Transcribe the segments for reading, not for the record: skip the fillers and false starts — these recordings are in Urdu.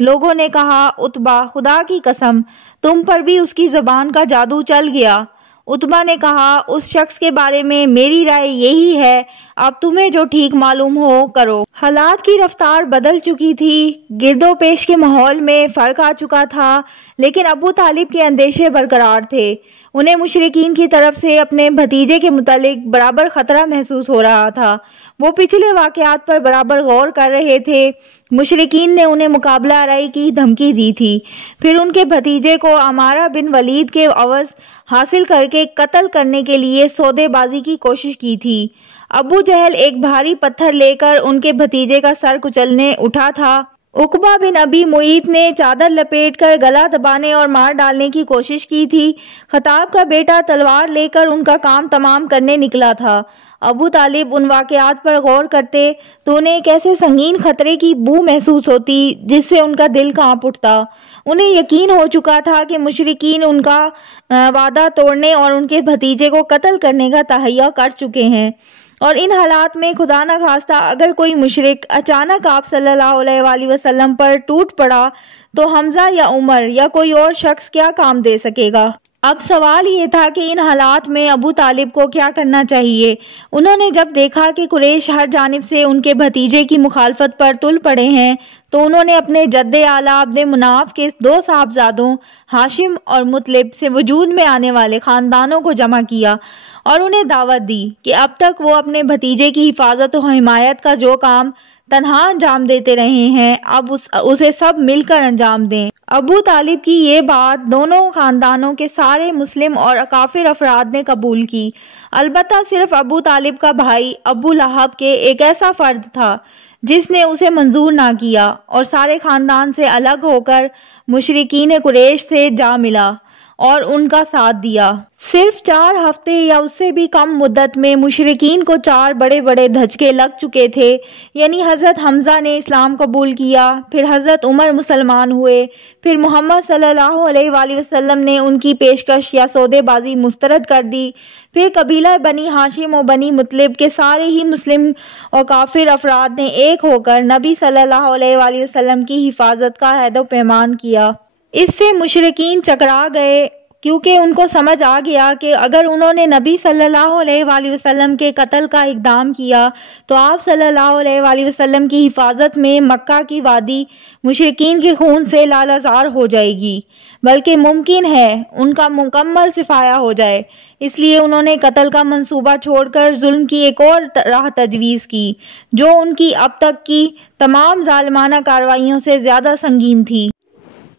لوگوں نے کہا عتبہ خدا کی قسم تم پر بھی اس کی زبان کا جادو چل گیا۔ عتبہ نے کہا اس شخص کے بارے میں میری رائے یہی ہے، اب تمہیں جو ٹھیک معلوم ہو کرو۔ حالات کی رفتار بدل چکی تھی، گرد و پیش کے ماحول میں فرق آ چکا تھا، لیکن ابو طالب کے اندیشے برقرار تھے۔ انہیں مشرکین کی طرف سے اپنے بھتیجے کے متعلق برابر خطرہ محسوس ہو رہا تھا۔ وہ پچھلے واقعات پر برابر غور کر رہے تھے۔ مشرکین نے انہیں مقابلہ آرائی کی دھمکی دی تھی، پھر ان کے بھتیجے کو عمارہ بن ولید کے عوض حاصل کر کے قتل کرنے کے لیے سودے بازی کی کوشش کی تھی۔ ابو جہل ایک بھاری پتھر لے کر ان کے بھتیجے کا سر کچلنے اٹھا تھا۔ عقبہ بن ابی معیط نے چادر لپیٹ کر گلا دبانے اور مار ڈالنے کی کوشش کی تھی۔ خطاب کا بیٹا تلوار لے کر ان کا کام تمام کرنے نکلا تھا۔ ابو طالب ان واقعات پر غور کرتے تو انہیں ایک ایسے سنگین خطرے کی بو محسوس ہوتی جس سے ان کا دل کانپ اٹھتا۔ انہیں یقین ہو چکا تھا کہ مشرکین ان کا وعدہ توڑنے اور ان کے بھتیجے کو قتل کرنے کا تہیہ کر چکے ہیں، اور ان حالات میں خدا نہ خواستہ اگر کوئی مشرک اچانک آپ صلی اللہ علیہ وآلہ وسلم پر ٹوٹ پڑا تو حمزہ یا عمر یا کوئی اور شخص کیا کام دے سکے گا؟ اب سوال یہ تھا کہ ان حالات میں ابو طالب کو کیا کرنا چاہیے۔ انہوں نے جب دیکھا کہ قریش ہر جانب سے ان کے بھتیجے کی مخالفت پر تل پڑے ہیں تو انہوں نے اپنے جد اعلیٰ عبد مناف کے 2 صاحبزادوں ہاشم اور مطلب سے وجود میں آنے والے خاندانوں کو جمع کیا اور انہیں دعوت دی کہ اب تک وہ اپنے بھتیجے کی حفاظت و حمایت کا جو کام تنہا انجام دیتے رہے ہیں اب اسے سب مل کر انجام دیں۔ ابو طالب کی یہ بات دونوں خاندانوں کے سارے مسلم اور کافر افراد نے قبول کی، البتہ صرف ابو طالب کا بھائی ابو لہب کے ایک ایسا فرد تھا جس نے اسے منظور نہ کیا اور سارے خاندان سے الگ ہو کر مشرکین قریش سے جا ملا اور ان کا ساتھ دیا۔ صرف 4 ہفتے یا اس سے بھی کم مدت میں مشرکین کو 4 بڑے بڑے دھچکے لگ چکے تھے، یعنی حضرت حمزہ نے اسلام قبول کیا، پھر حضرت عمر مسلمان ہوئے، پھر محمد صلی اللہ علیہ وآلہ وسلم نے ان کی پیشکش یا سودے بازی مسترد کر دی، پھر قبیلہ بنی ہاشم و بنی مطلب کے سارے ہی مسلم اور کافر افراد نے ایک ہو کر نبی صلی اللہ علیہ وآلہ وسلم کی حفاظت کا عہد و پیمان کیا۔ اس سے مشرکین چکرا گئے، کیونکہ ان کو سمجھ آ گیا کہ اگر انہوں نے نبی صلی اللہ علیہ وآلہ وسلم کے قتل کا اقدام کیا تو آپ صلی اللہ علیہ وآلہ وسلم کی حفاظت میں مکہ کی وادی مشرکین کے خون سے لالزار ہو جائے گی، بلکہ ممکن ہے ان کا مکمل صفایا ہو جائے۔ اس لیے انہوں نے قتل کا منصوبہ چھوڑ کر ظلم کی ایک اور راہ تجویز کی جو ان کی اب تک کی تمام ظالمانہ کارروائیوں سے زیادہ سنگین تھی۔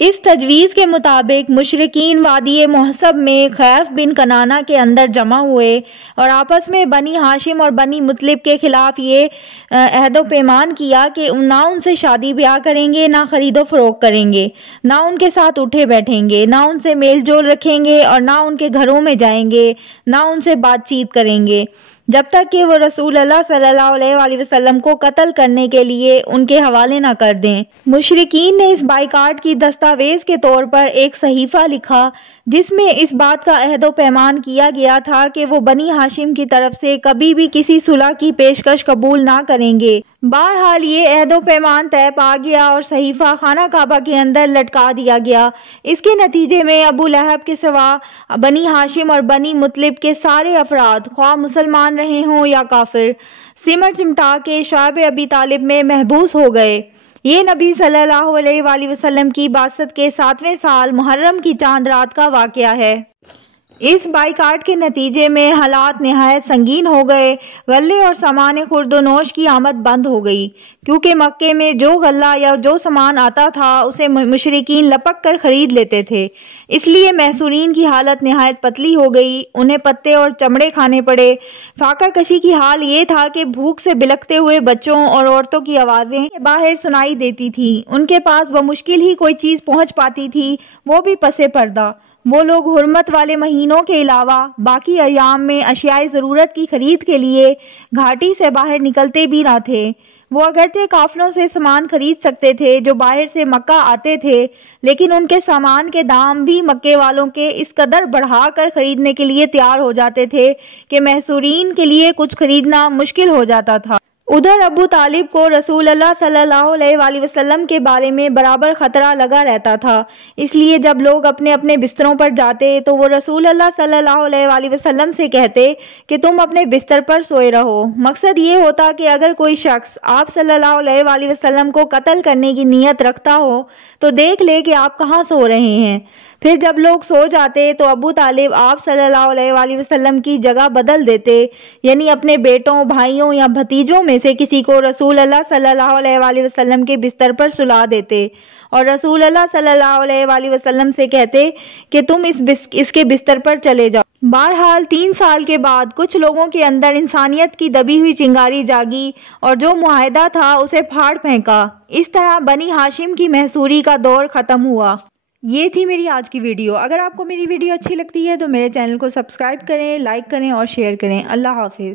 اس تجویز کے مطابق مشرکین وادی محسب میں خیف بن کنانہ کے اندر جمع ہوئے اور آپس میں بنی ہاشم اور بنی مطلب کے خلاف یہ عہد و پیمان کیا کہ نہ ان سے شادی بیاہ کریں گے، نہ خرید و فروخت کریں گے، نہ ان کے ساتھ اٹھے بیٹھیں گے، نہ ان سے میل جول رکھیں گے اور نہ ان کے گھروں میں جائیں گے، نہ ان سے بات چیت کریں گے، جب تک کہ وہ رسول اللہ صلی اللہ علیہ وآلہ وسلم کو قتل کرنے کے لیے ان کے حوالے نہ کر دیں۔ مشرکین نے اس بائیکاٹ کی دستاویز کے طور پر ایک صحیفہ لکھا جس میں اس بات کا عہد و پیمان کیا گیا تھا کہ وہ بنی ہاشم کی طرف سے کبھی بھی کسی صلح کی پیشکش قبول نہ کریں گے۔ بہرحال یہ عہد و پیمان طے پا گیا اور صحیفہ خانہ کعبہ کے اندر لٹکا دیا گیا۔ اس کے نتیجے میں ابو لہب کے سوا بنی ہاشم اور بنی مطلب کے سارے افراد، خواہ مسلمان رہے ہوں یا کافر، سمٹ سمٹا کے شعب ابی طالب میں محبوس ہو گئے۔ یہ نبی صلی اللہ علیہ وآلہ وسلم کی بعثت کے 7ویں سال محرم کی چاند رات کا واقعہ ہے۔ اس بائیکاٹ کے نتیجے میں حالات نہایت سنگین ہو گئے۔ غلے اور سامان خورد و نوش کی آمد بند ہو گئی، کیونکہ مکے میں جو غلہ یا جو سامان آتا تھا اسے مشرکین لپک کر خرید لیتے تھے۔ اس لیے محصورین کی حالت نہایت پتلی ہو گئی، انہیں پتے اور چمڑے کھانے پڑے۔ فاقہ کشی کی حال یہ تھا کہ بھوک سے بلکتے ہوئے بچوں اور عورتوں کی آوازیں باہر سنائی دیتی تھیں۔ ان کے پاس بمشکل ہی کوئی چیز پہنچ پاتی تھی، وہ بھی پسے پردہ۔ وہ لوگ حرمت والے مہینوں کے علاوہ باقی ایام میں اشیاء ضرورت کی خرید کے لیے گھاٹی سے باہر نکلتے بھی نہ تھے۔ وہ اگرچہ قافلوں سے سامان خرید سکتے تھے جو باہر سے مکہ آتے تھے، لیکن ان کے سامان کے دام بھی مکے والوں کے اس قدر بڑھا کر خریدنے کے لیے تیار ہو جاتے تھے کہ محصورین کے لیے کچھ خریدنا مشکل ہو جاتا تھا۔ ادھر ابو طالب کو رسول اللہ صلی اللہ علیہ وسلم کے بارے میں برابر خطرہ لگا رہتا تھا، اس لیے جب لوگ اپنے اپنے بستروں پر جاتے تو وہ رسول اللہ صلی اللہ علیہ وسلم سے کہتے کہ تم اپنے بستر پر سوئے رہو۔ مقصد یہ ہوتا کہ اگر کوئی شخص آپ صلی اللہ علیہ وسلم کو قتل کرنے کی نیت رکھتا ہو تو دیکھ لے کہ آپ کہاں سو رہے ہیں۔ پھر جب لوگ سو جاتے تو ابو طالب آپ صلی اللہ علیہ وسلم کی جگہ بدل دیتے، یعنی اپنے بیٹوں، بھائیوں یا بھتیجوں میں سے کسی کو رسول اللہ صلی اللہ علیہ وسلم کے بستر پر سلا دیتے اور رسول اللہ صلی اللہ علیہ وسلم سے کہتے کہ تم اس کے بستر پر چلے جاؤ۔ بہرحال 3 سال کے بعد کچھ لوگوں کے اندر انسانیت کی دبی ہوئی چنگاری جاگی اور جو معاہدہ تھا اسے پھاڑ پھینکا۔ اس طرح بنی ہاشم کی محصوری کا دور ختم ہوا۔ یہ تھی میری آج کی ویڈیو۔ اگر آپ کو میری ویڈیو اچھی لگتی ہے تو میرے چینل کو سبسکرائب کریں، لائک کریں اور شیئر کریں۔ اللہ حافظ۔